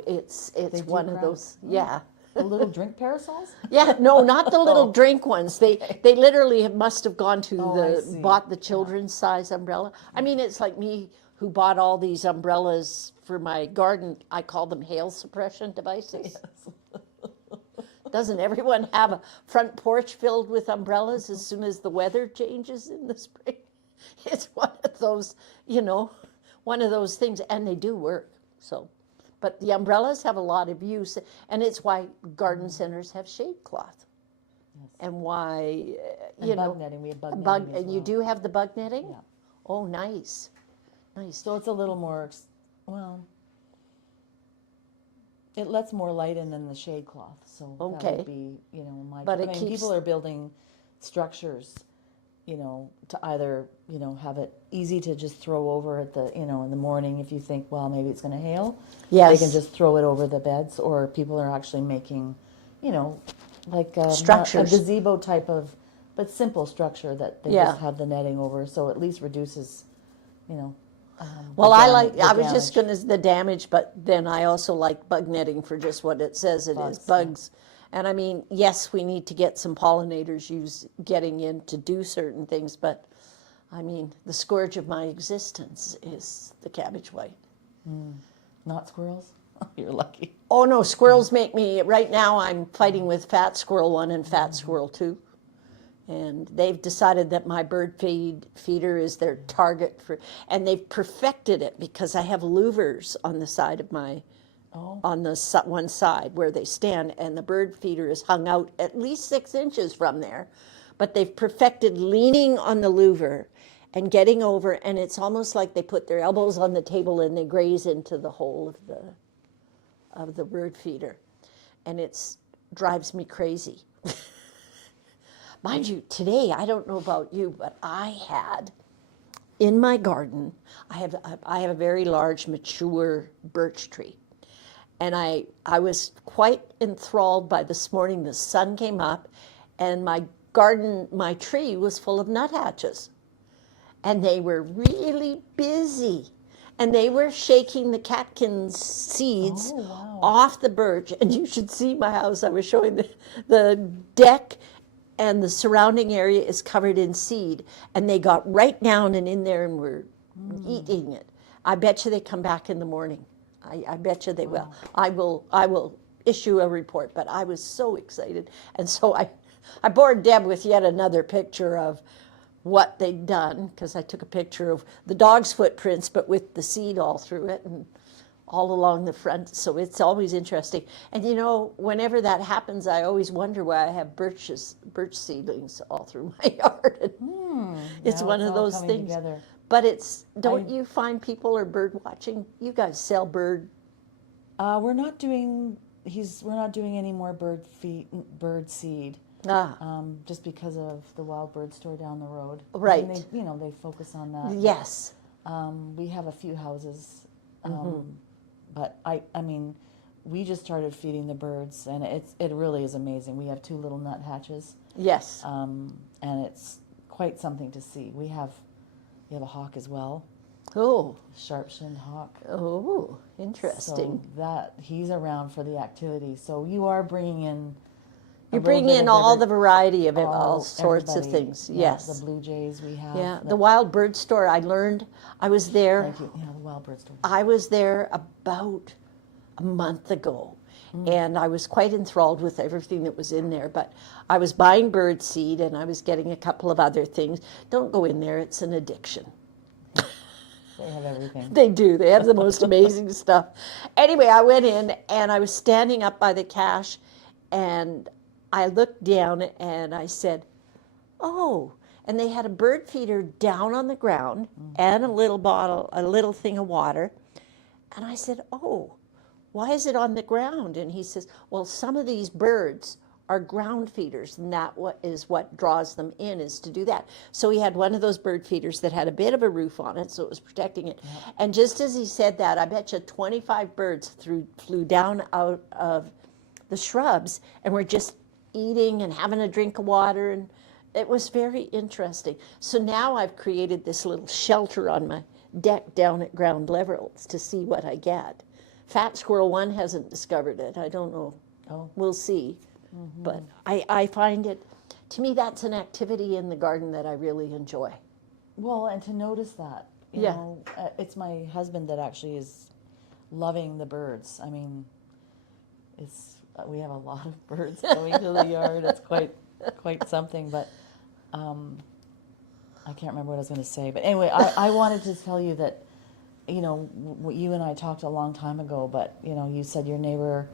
it's one of those. Yeah, The little drink parasols? Yeah, no, not the little Oh. drink ones. They literally must have gone to Oh, I see. bought the children's size umbrella. I mean, it's like me who bought all these umbrellas for my garden. I call them hail suppression devices. Doesn't everyone have a front porch filled with umbrellas as soon as the weather changes in the spring? It's one of those, one of those things, and they do work. So, but the umbrellas have a lot of use, and it's why garden centers have shade cloth, and why And bug netting. We have bug bug, netting as and you well. do have the bug netting. Yeah. Oh, nice, nice. So it's a little more, well, it lets more light in than the shade cloth. So that Okay. would be, my. But I it mean, keeps- people are building structures, to either, have it easy to just throw over at the, in the morning if you think, well, maybe it's going to hail. Yes. They can just throw it over the beds, or people are actually making, like a Structures. gazebo type of, but simple structure that they Yeah. just have the netting over, so at least reduces, Well, the I damage- like. I the was just damage. going to the damage, but then I also like bug netting for just what it says it is, Bugs, yeah. bugs. And I mean, yes, we need to get some pollinators getting in to do certain things, but I mean, the scourge of my existence is the cabbage white. Not squirrels? You're lucky. Oh no, squirrels make me. Right now, I'm fighting with fat squirrel 1 and fat squirrel 2. And they've decided that my bird feeder is their target and they've perfected it because I have louvers on the side of on the one side where they stand, and the bird feeder is hung out at least 6 inches from there. But they've perfected leaning on the louver and getting over, and it's almost like they put their elbows on the table and they graze into the hole of the bird feeder, and it drives me crazy. Mind you, today, I don't know about you, but I had in my garden, I have a very large mature birch tree. And I was quite enthralled by this morning. The sun came up and my tree was full of nuthatches. And they were really busy. And they were shaking the catkins seeds off the birch. And you should see my house. I was showing the deck, and the surrounding area is covered in seed. And they got right down and in there and were eating it. I bet you they come back in the morning. I bet you they will. I will issue a report, but I was so excited. And so I bored Deb with yet another picture of what they'd done, because I took a picture of the dog's footprints, but with the seed all through it and all along the front. So it's always interesting. And whenever that happens, I always wonder why I have birch seedlings all through my yard. It's Now one it's of all those coming things. together. But don't you find people are bird watching? You guys sell bird. We're not doing any more bird seed. Just because of the wild bird store down the road. Right. And they focus on that. Yes. We have a few houses, but I mean, we just started feeding the birds, and it really is amazing. We have 2 little nuthatches, Yes. and it's quite something to see. We have a hawk as well, Oh. sharp-shinned hawk. Oh, interesting. So that he's around for the activity. So you are bringing in. You bring in all the variety of it, all sorts of everybody. things. Yeah, Yes. the blue jays we have. Yeah. The wild bird store. I learned. I was there. Thank you. Yeah, the wild bird store. I was there about a month ago, and I was quite enthralled with everything that was in there. But I was buying bird seed, and I was getting a couple of other things. Don't go in there; it's an addiction. They have everything. They do. They have the most amazing stuff. Anyway, I went in, and I was standing up by the cache, and I looked down, and I said, "Oh." And they had a bird feeder down on the ground and a little thing of water. And I said, "Oh, why is it on the ground?" And he says, "Well, some of these birds are ground feeders, and that is what draws them in, is to do that." So he had one of those bird feeders that had a bit of a roof on it, so it was protecting it. Yep. And just as he said that, I bet you 25 birds flew down out of the shrubs and were just eating and having a drink of water, and it was very interesting. So now I've created this little shelter on my deck down at ground level to see what I get. Fat squirrel 1 hasn't discovered it. I don't know. Oh. We'll see. But I find it, to me, that's an activity in the garden that I really enjoy. Well, and to notice that, you Yeah. know, it's my husband that actually is loving the birds. I mean, we have a lot of birds going to the yard. It's quite something, but I can't remember what I was going to say. But anyway, I wanted to tell you that, you know, you and I talked a long time ago, but, you know, you said your neighbor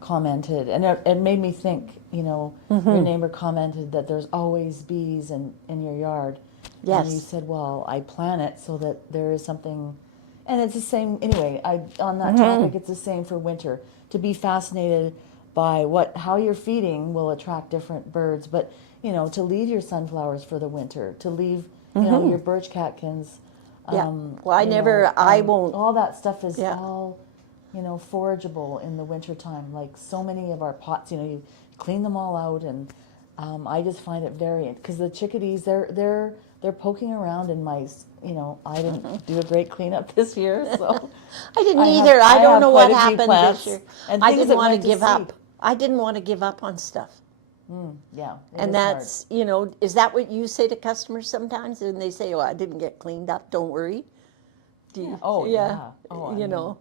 commented, and it made me think, you know, your neighbor commented that there's always bees in your yard. Yes. And you said, well, I plant it so that there is something, and it's the same, anyway, on that topic, it's the same for winter. To be fascinated by how you're feeding will attract different birds, but, you know, to leave your sunflowers for the winter, to leave, you know, your birch catkins. Yeah. Well, I won't. All that stuff is Yeah. all, you know, forageable in the wintertime. Like so many of our pots, you know, you clean them all out, and I just find it very, because the chickadees, they're poking around in my, you know, I didn't do a great cleanup this year, so. I didn't either. I don't have know what quite a few happened plants this year. and I things didn't that want to went to give seed. up. I didn't want to give up on stuff. Yeah. it And is hard. that's, you know, is that what you say to customers sometimes? And they say, oh, I didn't get cleaned up, don't worry. Do you? Oh, yeah. Oh, I you mean, know,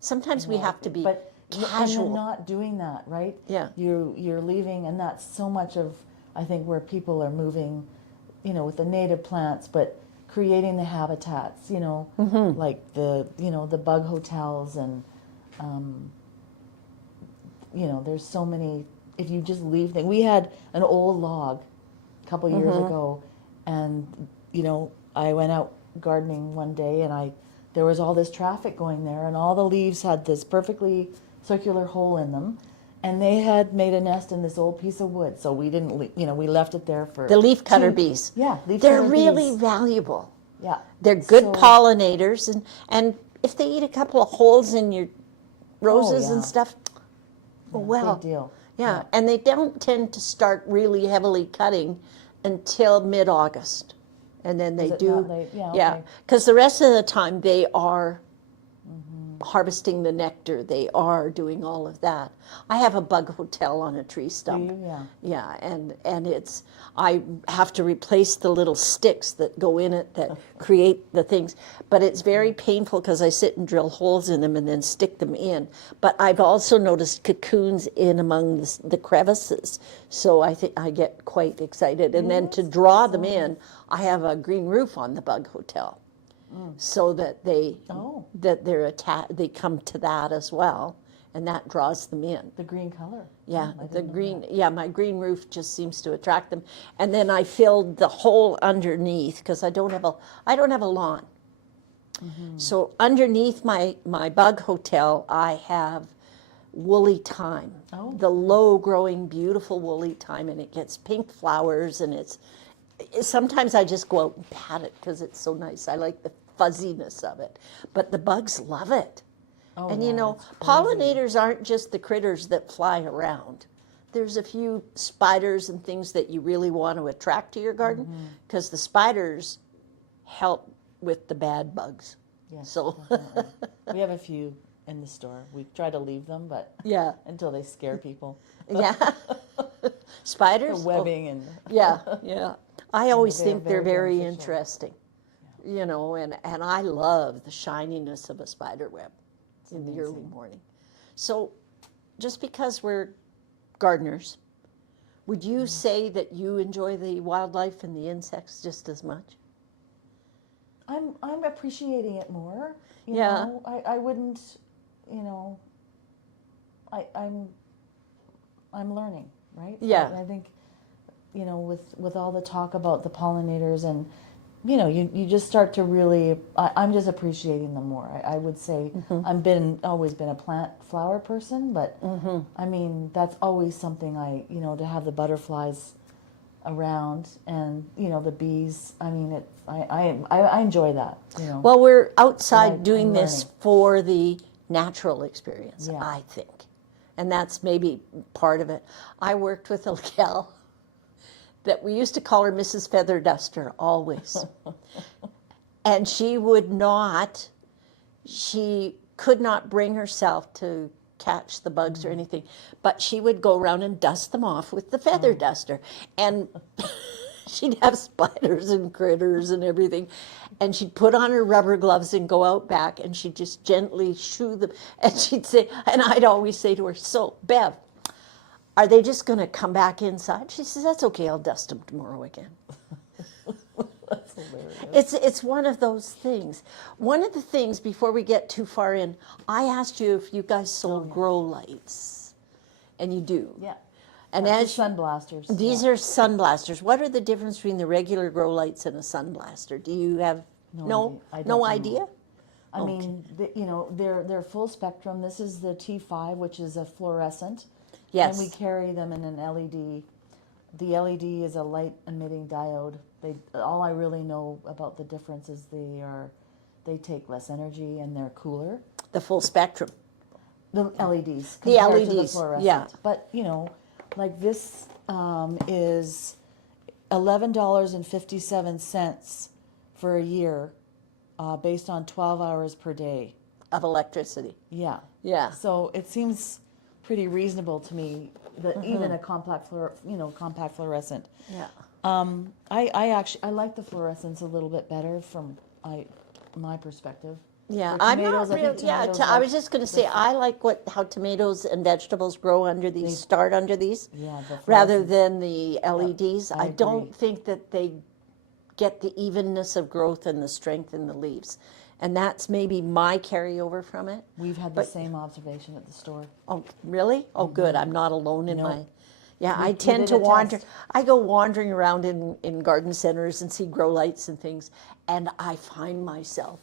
sometimes we have to be but casual. And you're not doing that, right? Yeah. You're leaving, and that's so much of, I think, where people are moving, you know, with the native plants, but creating the habitats, you know, like the bug hotels, and you know, there's so many. If you just leave things, we had an old log a couple years ago, and you know, I went out gardening one day, and there was all this traffic going there, and all the leaves had this perfectly circular hole in them, and they had made a nest in this old piece of wood. So we didn't, you know, we left it there for The leaf cutter bees. Yeah, They're really valuable. Yeah, They're good So- pollinators, and if they eat a couple of holes in your roses yeah. and stuff, well, big deal. Yeah, and they don't tend to start really heavily cutting until mid-August, and then they Is it do. not late? Yeah, okay. Because the rest of the time they are harvesting the nectar. They are doing all of that. I have a bug hotel on a tree stump. Do you? Yeah. Yeah, and it's, I have to replace the little sticks that go in it that create the things, but it's very painful because I sit and drill holes in them and then stick them in. But I've also noticed cocoons in among the crevices, so I think I get quite excited. And then to draw them in, I have a green roof on the bug hotel, so that they they come to that as well, and that draws them in. The green color. Yeah, I the didn't know green. that. Yeah, my green roof just seems to attract them. And then I filled the hole underneath because I don't have a lawn. So underneath my bug hotel, I have woolly thyme, the low-growing, beautiful woolly thyme, and it gets pink flowers, and sometimes I just go out and pat it because it's so nice. I like the fuzziness of it, but the bugs love it. Oh, And yeah, you know, it's crazy. pollinators aren't just the critters that fly around. There's a few spiders and things that you really want to attract to your garden, because the spiders help with the bad bugs. Yes, So definitely. We have a few in the store. We try to leave them, but yeah, until they scare people. yeah. The Spiders. webbing and Yeah, yeah. I always they're think they're very very beneficial. interesting. You know, and I love the shininess of a spider web in the early morning. So just because we're gardeners, would you say that you enjoy the wildlife and the insects just as much? I'm appreciating it more. You Yeah. know, I wouldn't, you know, I'm learning, right? Yeah. I think, you know, with all the talk about the pollinators, and you know, you just start to really, I'm just appreciating them more. I would say I've always been a flower person, but I mean, that's always something you know, to have the butterflies around, and you know, the bees. I mean, I enjoy that. You know. Well, we're outside I'm doing this learning. for the natural experience, Yeah. I think. And that's maybe part of it. I worked with a gal that we used to call her Mrs. Feather Duster always. And she could not bring herself to catch the bugs or anything, but she would go around and dust them off with the feather duster. And she'd have spiders and critters and everything. And she'd put on her rubber gloves and go out back, and she'd just gently shoo them. And she'd say, and I'd always say to her, so, Bev, are they just going to come back inside? She says, that's okay, I'll dust them tomorrow again. That's hilarious. It's one of those things. One of the things, before we get too far in, I asked you if you guys sold grow lights. And you do. Yeah. And That's as the sun blasters. these are sun blasters. What are the difference between the regular grow lights and a sun blaster? Do you have no idea. I don't no know. idea? I mean, you know, they're full spectrum. This is the T5, which is a fluorescent. Yes. And we carry them in an LED. The LED is a light emitting diode. All I really know about the difference is they take less energy and they're cooler. The full spectrum. The LEDs. The compared to LEDs, fluorescent. yeah. But, you know, like this is $11.57 for a year based on 12 hours per day. Of electricity. Yeah. Yeah. So it seems pretty reasonable to me that even a compact fluorescent. Yeah. I actually like the fluorescents a little bit better from my perspective. Yeah, The I'm not tomatoes, I think real. Yeah, tomatoes I like was just going to say I like how tomatoes and vegetables grow under these, start under these, Yeah, the rather fluorescent. than the LEDs. I I don't agree. think that they get the evenness of growth and the strength in the leaves, and that's maybe my carryover from it. We've had the same observation at the store. Oh, really? Oh, good. I'm not alone in No. my. Yeah, We- I we tend did to a wander. test. I go wandering around in garden centers and see grow lights and things, and I find myself,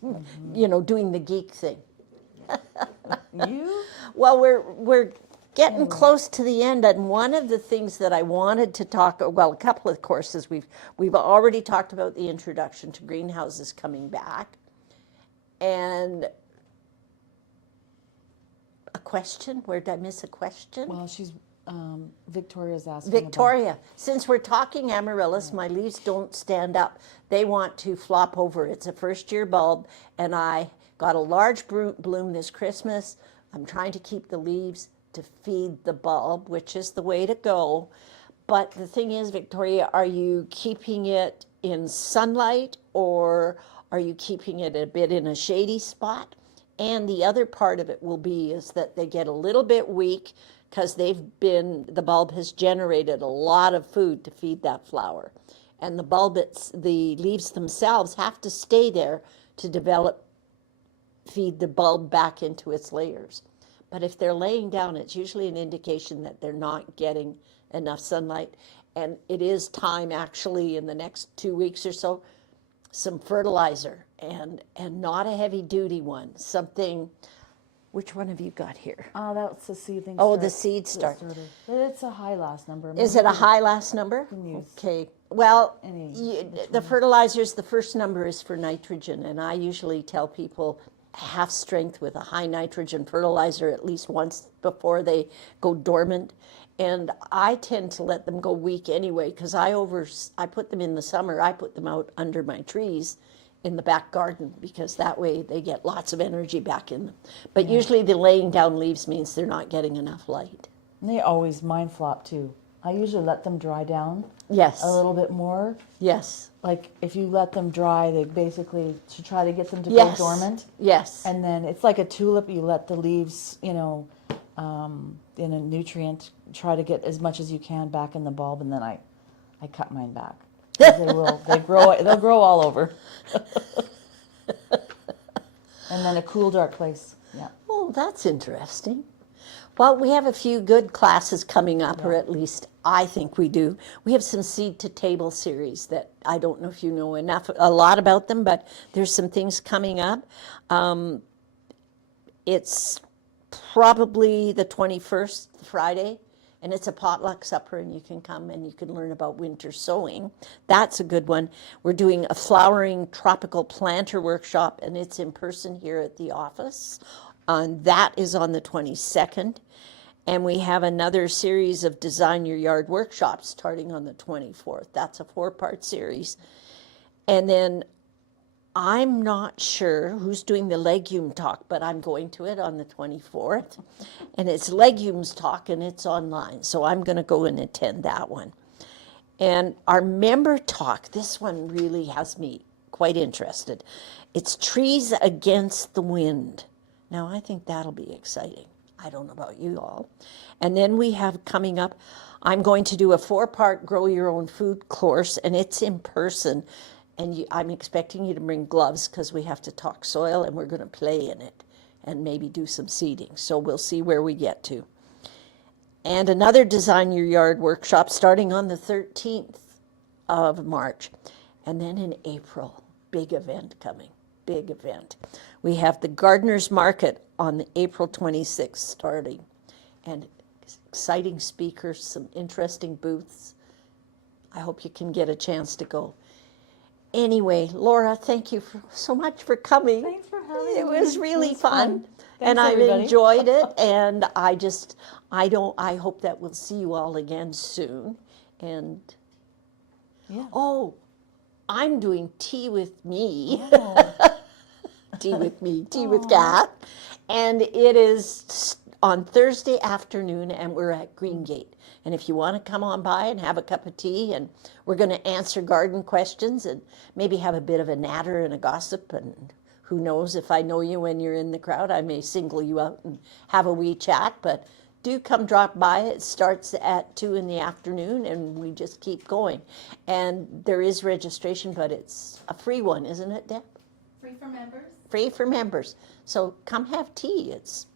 doing the geek thing. You? Well, we're getting close to the end, and one of the things that I wanted to talk, well, a couple of courses we've already talked about the introduction to greenhouses coming back, and a question. Where did I miss a question? Well, Victoria's asking Victoria, since we're talking amaryllis, my leaves don't stand up. They want to flop over. It's a first-year bulb, and I got a large bloom this Christmas. I'm trying to keep the leaves to feed the bulb, which is the way to go. But the thing is, Victoria, are you keeping it in sunlight, or are you keeping it a bit in a shady spot? And the other part of it will be is that they get a little bit weak because the bulb has generated a lot of food to feed that flower. And the leaves themselves have to stay there to feed the bulb back into its layers. But if they're laying down, it's usually an indication that they're not getting enough sunlight. And it is time, actually, in the next 2 weeks or so, some fertilizer, and not a heavy-duty one. Something, which one have you got here? Oh, that's the seedling. Oh, the seed start. start. It's a high last number. Is it a high last number? use Okay. Well, any- the fertilizers, the first number is for nitrogen, and I usually tell people half strength with a high nitrogen fertilizer at least once before they go dormant. And I tend to let them go weak anyway, because I put them in the summer. I put them out under my trees in the back garden, because that way they get lots of energy back in them. But usually the laying down leaves means they're not getting enough light. And they always mind flop too. I usually let them dry down Yes. a little bit more. Yes. Like if you let them dry, they basically to try to get them to Yes. go dormant. Yes. And then it's like a tulip. You let the leaves, in a nutrient, try to get as much as you can back in the bulb, and then I cut mine back. 'Cause they'll grow all over. And then a cool, dark place. Yeah. Oh, that's interesting. Well, we have a few good classes coming up, or at least I think we do. We have some seed to table series that I don't know if you know a lot about them, but there's some things coming up. It's probably the 21st, Friday, and it's a potluck supper, and you can come and you can learn about winter sowing. That's a good one. We're doing a flowering tropical planter workshop, and it's in person here at the office. And that is on the 22nd. And we have another series of Design Your Yard workshops starting on the 24th. That's a 4-part series. And then I'm not sure who's doing the legume talk, but I'm going to it on the 24th. And it's legumes talk and it's online. So I'm going to go and attend that one. And our member talk, this one really has me quite interested. It's trees against the wind. Now I think that'll be exciting. I don't know about you all. And then we have coming up, I'm going to do a 4-part grow your own food course, and it's in person. And I'm expecting you to bring gloves because we have to talk soil and we're going to play in it and maybe do some seeding. So we'll see where we get to. And another Design Your Yard workshop starting on the 13th of March. And then in April, big event coming, big event. We have the Gardeners Market on April 26th starting. And exciting speakers, some interesting booths. I hope you can get a chance to go. Anyway, Lora, thank you so much for coming. Thanks for having me. It was really fun. And Thanks, I've everybody. enjoyed it, and I hope that we'll see you all again soon. And Yeah. oh, I'm doing tea with me. Oh. Tea with me, tea with Kath. And it is on Thursday afternoon, and we're at Greengate. And if you want to come on by and have a cup of tea, and we're going to answer garden questions and maybe have a bit of a natter and a gossip, and who knows, if I know you when you're in the crowd, I may single you out and have a wee chat, but do come drop by. It starts at 2 in the afternoon, and we just keep going. And there is registration, but it's a free one, isn't it, Deb? Free for members? Free for members. So come have tea. It's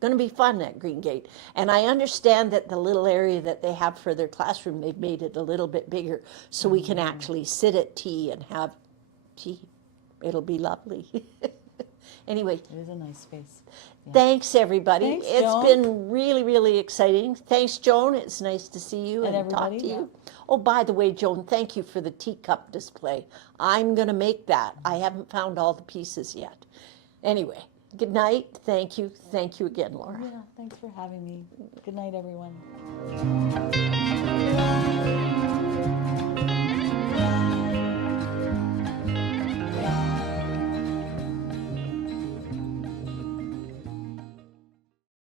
going to be fun at Greengate. And I understand that the little area that they have for their classroom, they've made it a little bit bigger so we can actually sit at tea and have tea. It'll be lovely. Anyway, It is a nice space. Yeah. thanks everybody. Thanks, It's Joan. been really, really exciting. Thanks, Joan. It's nice to see you And and talk everybody, to you. yeah. Oh, by the way, Joan, thank you for the teacup display. I'm going to make that. I haven't found all the pieces yet. Anyway, good night. Thank you. Thank you again, Laura. Yeah, thanks for having me. Good night, everyone.